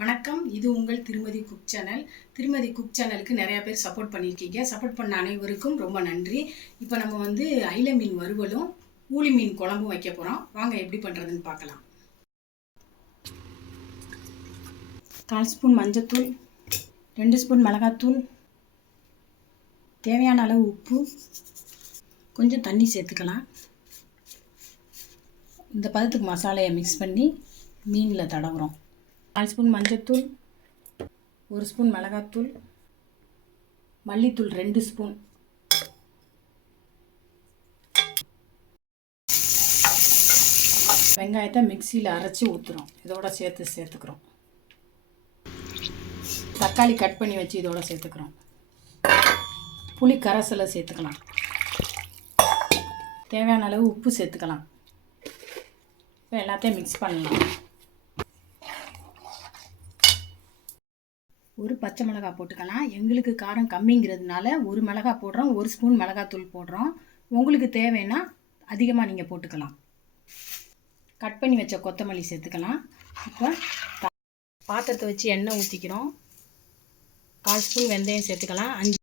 வணக்கம். இது உங்கள் திருமதி குக் சேனல். திருமதி குக் சேனலுக்கு நிறைய பேர் சப்போர்ட் பண்ணியிருக்கீங்க. சப்போர்ட் பண்ண அனைவருக்கும் ரொம்ப நன்றி. இப்போ நம்ம வந்து ஐல மீன் வறுவலும் ஊளி மீன் குழம்பும் வைக்க போகிறோம் வாங்க எப்படி பண்ணுறதுன்னு பார்க்கலாம். கால் ஸ்பூன் மஞ்சத்தூள் ரெண்டு ஸ்பூன் மிளகாத்தூள் தேவையான அளவு உப்பு. கொஞ்சம் தண்ணி சேர்த்துக்கலாம். இந்த பதத்துக்கு மசாலையை மிக்ஸ் பண்ணி மீனில் தடவுறோம். கால் ஸ்பூன் மஞ்சத்தூள் ஒரு ஸ்பூன் மிளகாத்தூள் மல்லித்தூள் ரெண்டு ஸ்பூன். வெங்காயத்தை மிக்சியில் அரைச்சி ஊற்றுறோம் இதோட சேர்த்து சேர்த்துக்கிறோம். தக்காளி கட் பண்ணி வச்சு இதோட சேர்த்துக்கிறோம். புளி கரைசலை சேர்த்துக்கலாம். தேவையான அளவு உப்பு சேர்த்துக்கலாம். இப்போ எல்லாத்தையும் மிக்ஸ் பண்ணலாம். ஒரு பச்சை மிளகாய் போட்டுக்கலாம். எங்களுக்கு காரம் கம்மிங்கிறதுனால ஒரு மிளகாய் போடுறோம் ஒரு ஸ்பூன் மிளகாத்தூள் போடுறோம். உங்களுக்கு தேவைன்னா அதிகமாக நீங்கள் போட்டுக்கலாம். கட் பண்ணி வச்ச கொத்தமல்லி சேர்த்துக்கலாம். இப்போ பாத்திரத்தை வச்சு எண்ணெய் ஊற்றிக்கிறோம் கால் ஸ்பூன் வெந்தயம் சேர்த்துக்கலாம். அஞ்சு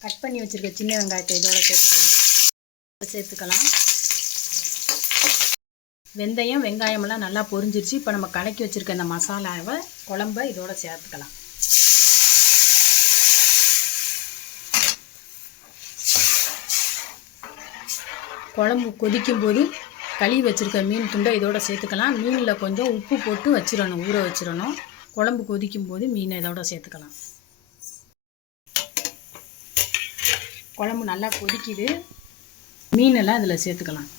கட் பண்ணி வச்சுருக்க சின்ன வெங்காயத்தை இதோட சேர்த்துக்கலாம். சேர்த்துக்கலாம். வெந்தயம் வெங்காயமெல்லாம் நல்லா பொரிஞ்சிருச்சு. இப்போ நம்ம கலக்கி வச்சுருக்க இந்த மசாலாவை குழம்ப இதோட சேர்த்துக்கலாம். குழம்பு கொதிக்கும் போது கழுவி வச்சுருக்க மீன் துண்டை இதோட சேர்த்துக்கலாம். மீனில் கொஞ்சம் உப்பு போட்டு வச்சிடணும் ஊற வச்சிடணும் குழம்பு கொதிக்கும் போது மீனை இதோட சேர்த்துக்கலாம். குழம்பு நல்லா கொதிக்குது. மீனெல்லாம் இதில் சேர்த்துக்கலாம்.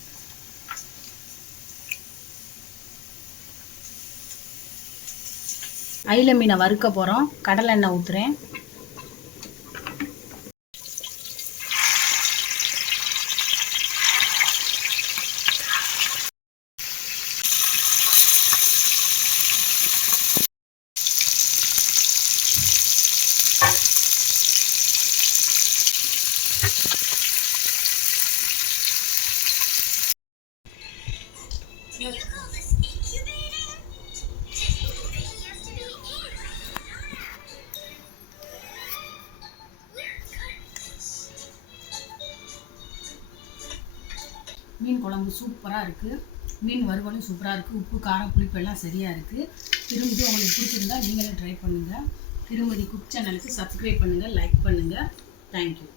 அயில மீனை வறுக்க போகிறோம் கடலை எண்ணெய் ஊற்றுறேன் மீன் குழம்பு சூப்பராக இருக்குது மீன் வறுவலும் சூப்பராக இருக்குது உப்பு காரம் புளிப்பு எல்லாம் சரியாக இருக்குது திரும்பி உங்களுக்கு பிடிச்சிருந்தா நீங்களும் ட்ரை பண்ணுங்கள் திருமதி குக் சேனலுக்கு சப்ஸ்கிரைப் பண்ணுங்கள் லைக் பண்ணுங்கள் தேங்க்யூ